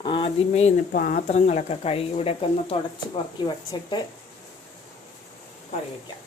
ആദ്യമേ ഇന്ന് പാത്രങ്ങളൊക്കെ കഴുകി ഇവിടെയൊക്കെ ഒന്ന് തുടച്ച് പറക്കി വച്ചിട്ട് കറി വയ്ക്കാം.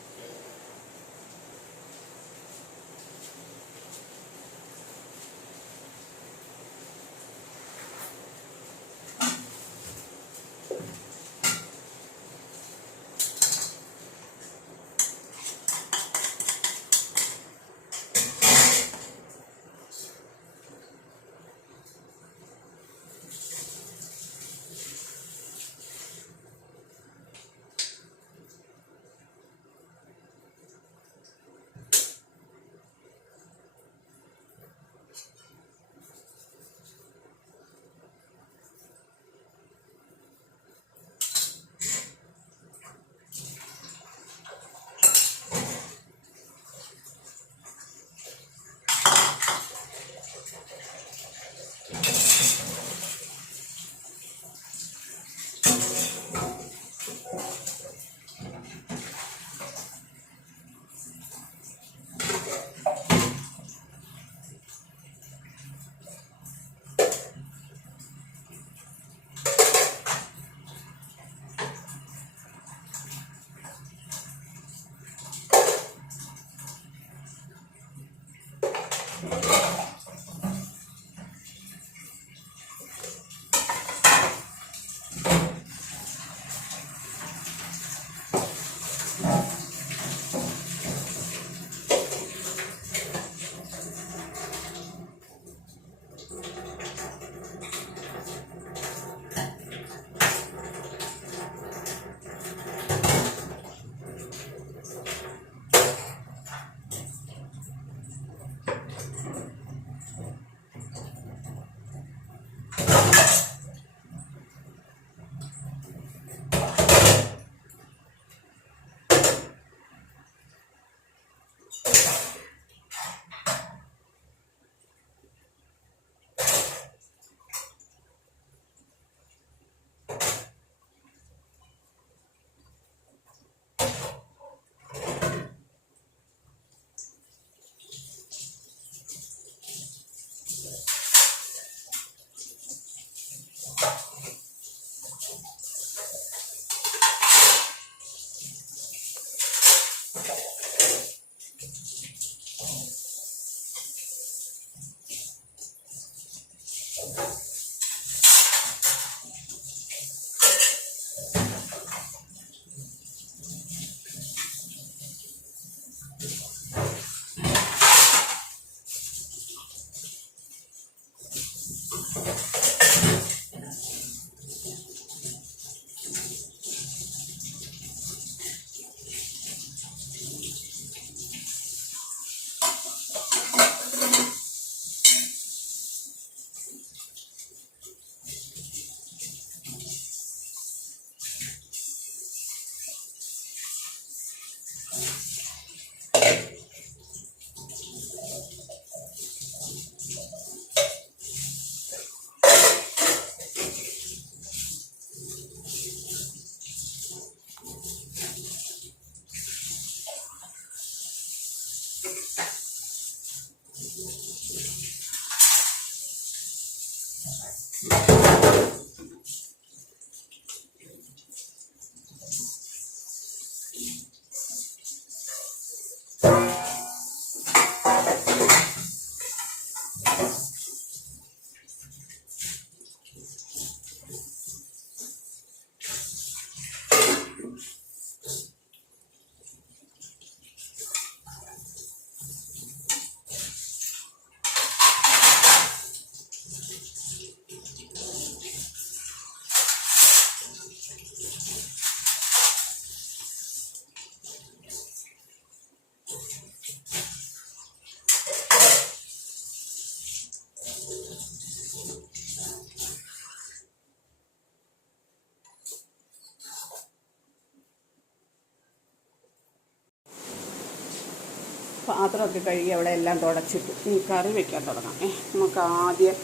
പാത്രമൊക്കെ കഴുകി അവിടെ എല്ലാം തുടച്ചിട്ട് ഈ കറി വെക്കാൻ തുടങ്ങാം. നമുക്ക് ആദ്യം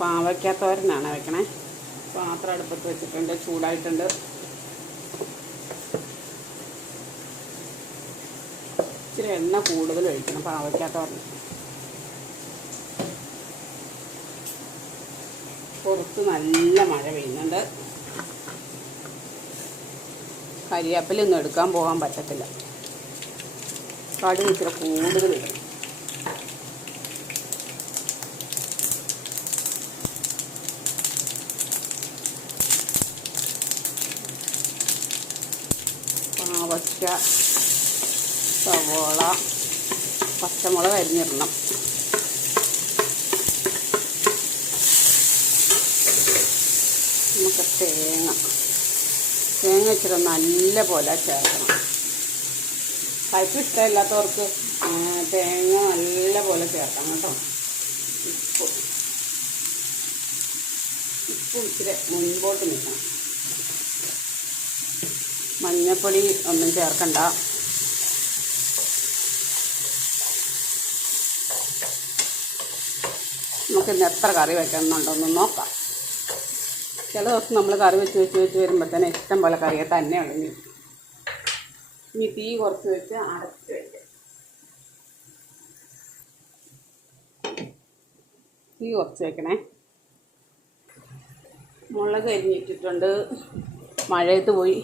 പാവയ്ക്കാത്തോരനാണ് വെക്കണേ. പാത്രം അടുപ്പത്ത് വെച്ചിട്ടുണ്ട്, ചൂടായിട്ടുണ്ട്. ഇച്ചിരി എണ്ണ കൂടുതൽ ഒഴിക്കണം പാവയ്ക്കാത്തോരന്. പുറത്ത് നല്ല മഴ പെയ്യുന്നുണ്ട്. കരിവേപ്പിലൊന്നും എടുക്കാൻ പോകാൻ പറ്റത്തില്ല. കടുക് ഇച്ചിരി കൂടുതൽ ഇടും. പാവയ്ക്ക, സവോള, പച്ചമുളക് അരിഞ്ഞിടണം. നമുക്ക് തേങ്ങ ഇച്ചിരി നല്ല പോലെ ചേർക്കണം. കയ്പ്പ് ഇഷ്ടമില്ലാത്തവർക്ക് തേങ്ങ നല്ല പോലെ ചേർക്കണം കേട്ടോ. ഉപ്പ് ഇച്ചിരി മുൻപോട്ട് നിൽക്കണം. മഞ്ഞൾപ്പൊടി ഒന്നും ചേർക്കണ്ട. നമുക്കിന്ന് എത്ര കറി വയ്ക്കണമെന്നുണ്ടോയെന്ന് നോക്കാം. ചില ദിവസം നമ്മൾ കറി വെച്ച് വരുമ്പോൾ തന്നെ ഇഷ്ടം പോലെ കറിയെ തന്നെ ഉള്ളു. ഇനി തീ കുറച്ച് വെച്ച് അടച്ച് വയ്ക്കാം. തീ കുറച്ച് വയ്ക്കണേ. മുളക് അരിഞ്ഞിട്ടിട്ടുണ്ട്. മഴയത്ത് പോയി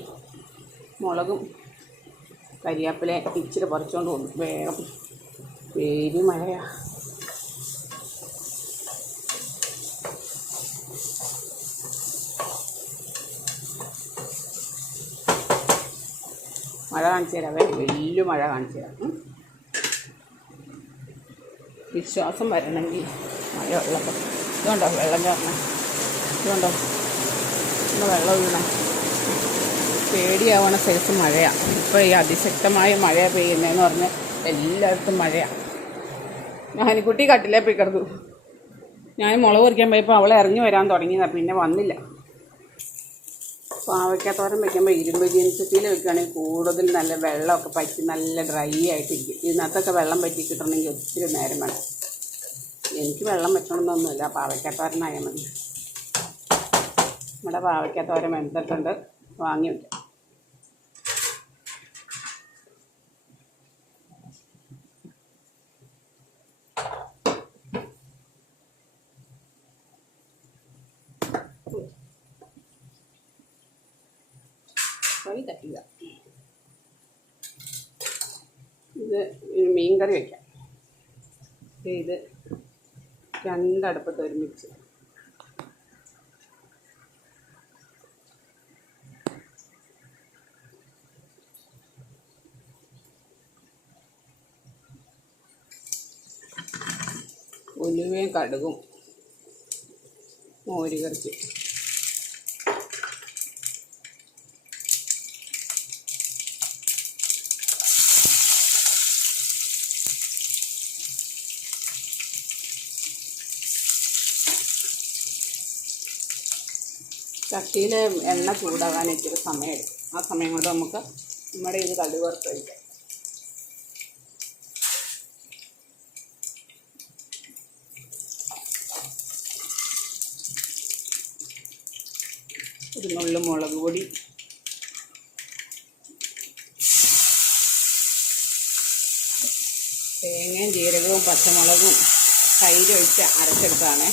മുളകും കരിവേപ്പില ഇച്ചിരി പറിച്ചുകൊണ്ട് പോകുന്നു. വേഗം പേര് മഴയാണ്. മഴ കാണിച്ചു തരാവേ. വലിയ മഴ കാണിച്ചു തരാം. വിശ്വാസം വരണമെങ്കിൽ മഴ ഉള്ളപ്പോൾ ഇതുകൊണ്ടോ വെള്ളം ചേർക്കണം. ഇതുകൊണ്ടോ ഇന്ന് വെള്ളം ഒഴുകണം. പേടിയാവണ സൈസ് മഴയാണ്. ഇപ്പോൾ ഈ അതിശക്തമായ മഴ പെയ്യുന്നതെന്ന് പറഞ്ഞാൽ എല്ലായിടത്തും മഴയാണ്. ഞാനിക്കുട്ടി കട്ടിലേ പോയി കിടന്നു. ഞാൻ മുളക് പറിക്കാൻ പോയപ്പോൾ അവളെ ഇറങ്ങി വരാൻ തുടങ്ങിയതാണ്. പിന്നെ വന്നില്ല. പാവയ്ക്കാത്തോരൻ വയ്ക്കുമ്പോൾ ഇരുമ്പ് ചീനച്ചട്ടിയിൽ വെക്കുകയാണെങ്കിൽ കൂടുതൽ നല്ല വെള്ളമൊക്കെ പറ്റി നല്ല ഡ്രൈ ആയിട്ടിരിക്കും. ഇതിനകത്തൊക്കെ വെള്ളം പറ്റി കിട്ടണമെങ്കിൽ ഒത്തിരി നേരം വേണം. എനിക്ക് വെള്ളം വെക്കണമെന്നൊന്നുമില്ല. പാവയ്ക്കാത്തോരനായാൽ മതി. നമ്മുടെ പാവയ്ക്കാത്തോരൻ വെന്തിട്ടുണ്ട്. വാങ്ങി വയ്ക്കാം. കറി തട്ടുക. ഇത് മീൻകറി വയ്ക്കാം. ഇത് രണ്ടടുപ്പത്ത് ഒരുമിച്ച് ഉലുവയും കടുകും മോര് കറിച്ച് ചട്ടിയിൽ എണ്ണ ചൂടാകാൻ ഇച്ചിരി സമയമെടുക്കും. ആ സമയം കൊണ്ട് നമുക്ക് നമ്മുടെ ഇത് കടുക് വറുത്ത് വയ്ക്കാം. ഒരു നുള്ളു മുളക് പൊടി, തേങ്ങയും ജീരകവും പച്ചമുളകും തൈര് ഒഴിച്ച് അരച്ചെടുത്താണ്.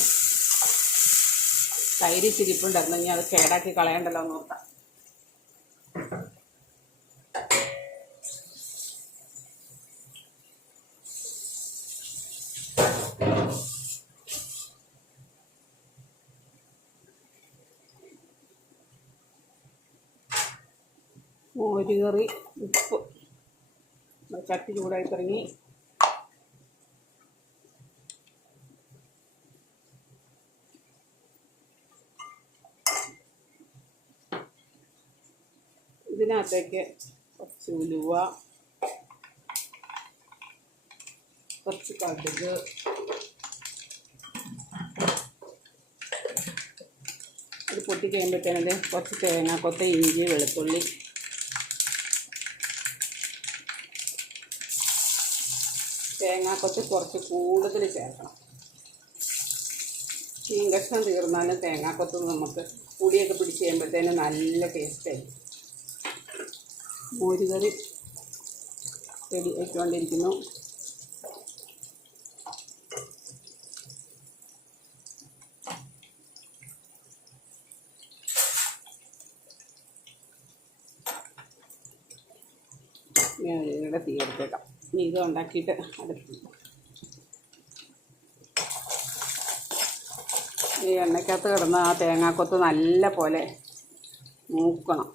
തൈര് ചിരിപ്പുണ്ടായിരുന്നു. ഇനി അത് കേടാക്കി കളയണ്ടല്ലോ എന്ന് ഓർത്താം. മോര് കറി, ഉപ്പ്, ചട്ടി ചൂടായി തുടങ്ങി. ഇതിനകത്തേക്ക് കുറച്ച് ഉലുവ, കുറച്ച് കടുക്, ഇത് പൊട്ടി കഴിയുമ്പോഴത്തേനും കുറച്ച് തേങ്ങാക്കൊത്ത്, ഇഞ്ചി, വെളുത്തുള്ളി, തേങ്ങാക്കൊത്ത് കുറച്ച് കൂടുതൽ ചേർക്കണം. മീൻ കഷ്ണം തീർന്നാലും തേങ്ങാക്കൊത്ത് നമുക്ക് പൊടിയൊക്കെ പിടിച്ച് കഴിയുമ്പോഴത്തേനും നല്ല ടേസ്റ്റായിരിക്കും. മോര് കറി റെഡി ആയിക്കൊണ്ടിരിക്കുന്നു. ഞാൻ ഇവിടെ തീ എടുത്തേക്കാം. ഇനി ഇത് ഉണ്ടാക്കിയിട്ട് അടുത്ത് ഈ എണ്ണയ്ക്കകത്ത് കിടന്ന് ആ തേങ്ങാക്കൊത്ത് നല്ല പോലെ മൂക്കണം.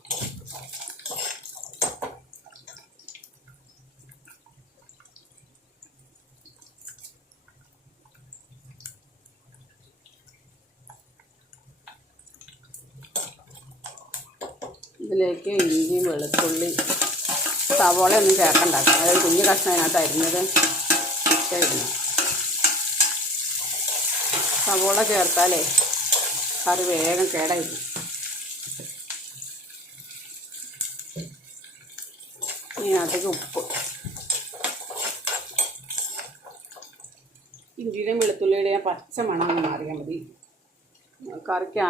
ഇതിലേക്ക് ഇഞ്ചി, വെളുത്തുള്ളി, സവോള ഒന്നും ചേർക്കണ്ട. അതായത് കുഞ്ഞു കഷ്ണം അതിനകത്ത് അരിഞ്ഞത് ഇടുന്നു. സവോള ചേർത്താലേ കറി വേഗം കേടായിരുന്നു. ഇതിനകത്തേക്ക് ഉപ്പ്, ഇഞ്ചിയുടെയും വെളുത്തുള്ളിയുടെയും പച്ച മണം ഒന്ന് മാറിയാൽ മതി. കറിക്ക്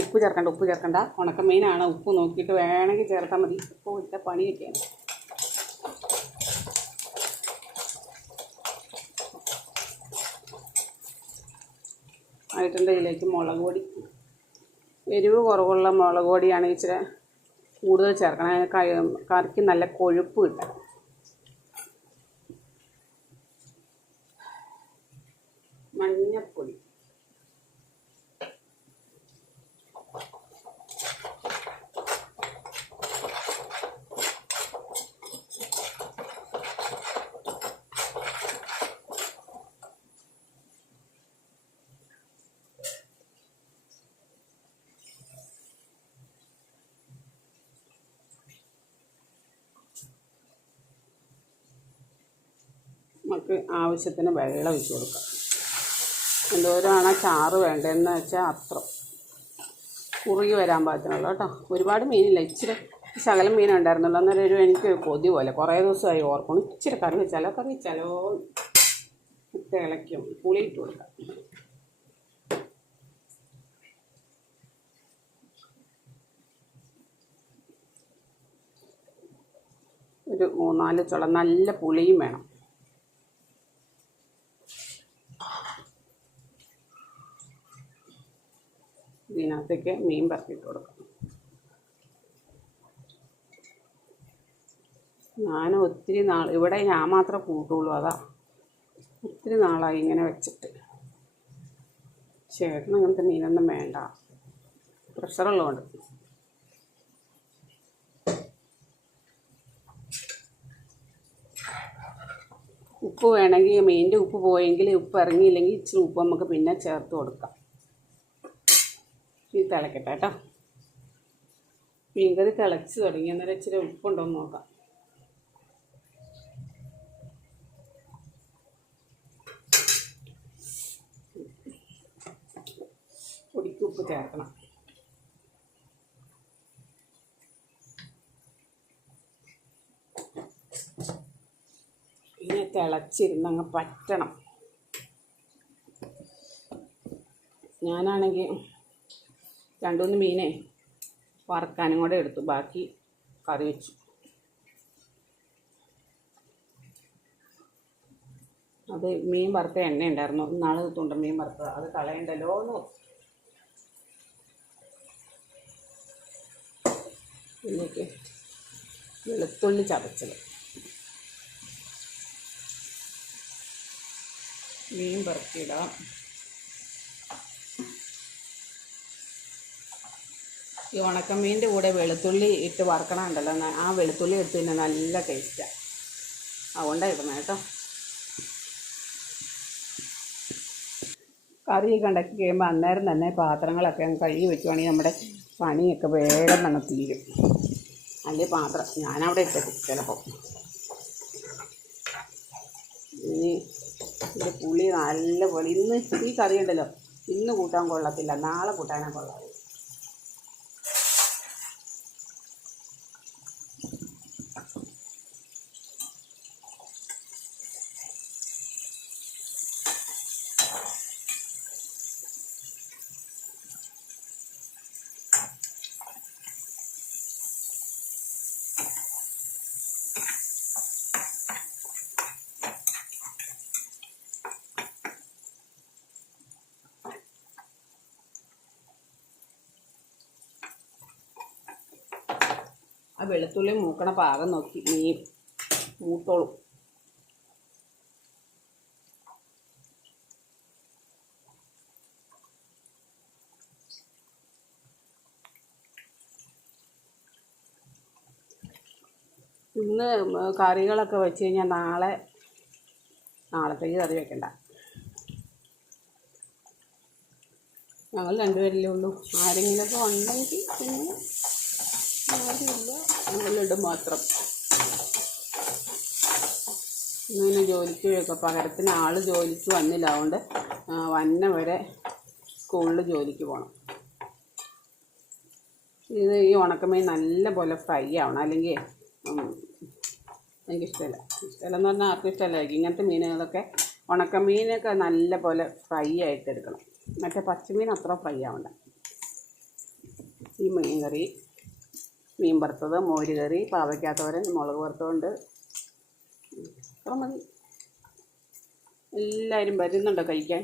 ഉപ്പ് ചേർക്കണ്ട. ഉണക്കമീനാണ്, ഉപ്പ് നോക്കിയിട്ട് വേണമെങ്കിൽ ചേർത്താൽ മതി. ഉപ്പ് ഇട്ട പണി കിട്ടിയാണ്. ആയിട്ടുണ്ട്. ഇതിലേക്ക് മുളക് പൊടി, എരിവ് കുറവുള്ള മുളക് പൊടിയാണ് ഇച്ചിരി കൂടുതൽ ചേർക്കണം. കറിക്ക് നല്ല കൊഴുപ്പ് കിട്ടും. മഞ്ഞൾപ്പൊടി, നമുക്ക് ആവശ്യത്തിന് വെള്ളം ഒഴിച്ച് കൊടുക്കാം. എന്തോരമാണ് ചാറ് വേണ്ടതെന്ന് വെച്ചാൽ അത്ര കുറുകി വരാൻ പാകത്തിനുള്ള കേട്ടോ. ഒരുപാട് മീനില്ല, ഇച്ചിരി ശകലം മീനുണ്ടായിരുന്നുള്ളൂ. അന്നേരം എനിക്ക് കൊതി പോലെ കുറേ ദിവസമായി ഓർക്കണം ഇച്ചിരി കറി വെച്ചാലോ തിളയ്ക്കും. പുളി ഇട്ട് കൊടുക്കാം. ഒരു 3-4 ചുള നല്ല പുളിയും വേണം. ഇതിനകത്തേക്ക് മീൻ പറക്കിയിട്ട് കൊടുക്കാം. ഞാൻ ഒത്തിരി നാൾ ഇവിടെ ഞാൻ മാത്രമേ കൂട്ടുള്ളൂ. അതാ ഒത്തിരി നാളായി ഇങ്ങനെ വെച്ചിട്ട്. ചേട്ടന് അങ്ങനത്തെ മീനൊന്നും വേണ്ട, പ്രഷറുള്ളതുകൊണ്ട്. ഉപ്പ് വേണമെങ്കിൽ മീനിൻ്റെ ഉപ്പ് പോയെങ്കിൽ, ഉപ്പ് ഇറങ്ങിയില്ലെങ്കിൽ ഇച്ചിരി ഉപ്പ് നമുക്ക് പിന്നെ ചേർത്ത് കൊടുക്കാം. ഇത് തിളക്കട്ടെ കേട്ടോ. മീൻകറി തിളച്ച് തുടങ്ങി. അന്നേരം ഇച്ചിരി ഉപ്പുണ്ടോ എന്ന് നോക്കാം. പൊടിക്ക് ഉപ്പ് ചേർക്കണം. ഇനി തിളച്ചിരുന്നങ്ങ് പറ്റണം. ഞാനാണെങ്കിൽ 2-3 മീനെ വറുക്കാനും കൂടെ എടുത്തു, ബാക്കി കറി വെച്ചു. അത് മീൻ വറുത്ത എണ്ണ ഉണ്ടായിരുന്നു, നാളെ തുണ്ട മീൻ വറുത്തത്, അത് കളയണ്ടല്ലോ എന്ന്. ഇതിലേക്ക് വെളുത്തുള്ളി ചതച്ചത്, മീൻ വറുത്തിടാം. ഈ ഉണക്കമീൻ്റെ കൂടെ വെളുത്തുള്ളി ഇട്ട് വറുക്കണമുണ്ടല്ലോ, ആ വെളുത്തുള്ളി എടുത്ത് തന്നെ നല്ല ടേസ്റ്റാണ്. അതുകൊണ്ടാണ് ഇടുന്നത് കേട്ടോ. കറിയൊക്കെ ഉണ്ടാക്കി കഴിയുമ്പോൾ അന്നേരം തന്നെ പാത്രങ്ങളൊക്കെ കഴുകി വെക്കുവാണെങ്കിൽ നമ്മുടെ പണിയൊക്കെ വേഗം തന്നെ തീരും. അല്ലെങ്കിൽ പാത്രം ഞാനവിടെ ഇട്ടേക്കും ചിലപ്പോൾ. ഇനി ഇത് പുളി നല്ല പോലെ, ഇന്ന് ഈ കറി ഉണ്ടല്ലോ ഇന്ന് കൂട്ടാൻ കൊള്ളത്തില്ല, നാളെ കൂട്ടാനേ കൊള്ളാം. ആ വെളുത്തുള്ളി മൂക്കണ പാകം നോക്കി മീൻ മൂത്തോളും. ഇന്ന് കറികളൊക്കെ വെച്ച് കഴിഞ്ഞാൽ നാളത്തേക്ക് കറി വെക്കണ്ട. ഞങ്ങൾ രണ്ടുപേരല്ലേ ഉള്ളൂ. ആരെങ്കിലുമൊക്കെ ഉണ്ടെങ്കിൽ പിന്നെ ആരുമില്ല, ഞങ്ങളിടും മാത്രം. ഇങ്ങനെ ജോലിക്ക് പകരത്തിന് ആൾ ജോലിക്ക് വന്നില്ല. അതുകൊണ്ട് വന്ന വരെ സ്കൂളിൽ ജോലിക്ക് പോകണം. ഇത് ഈ ഉണക്കമീൻ നല്ല പോലെ ഫ്രൈ ആവണം, അല്ലെങ്കിൽ എനിക്കിഷ്ടമല്ലെന്ന് പറഞ്ഞാൽ ആർക്കും ഇഷ്ടമല്ലായിരിക്കും. ഇങ്ങനത്തെ മീനുകളൊക്കെ ഉണക്കമീനൊക്കെ നല്ല പോലെ ഫ്രൈ ആയിട്ട് എടുക്കണം. മറ്റേ പച്ചമീൻ അത്ര ഫ്രൈ ആവണ്ട. ഈ മീൻ കറി, മീൻ വറുത്തത്, മോര് കറി, പാവയ്ക്കാത്തോരൻ, മുളക് വറുത്തതുണ്ട്. അത്ര മതി. എല്ലാവരും വരുന്നുണ്ടോ കഴിക്കാൻ?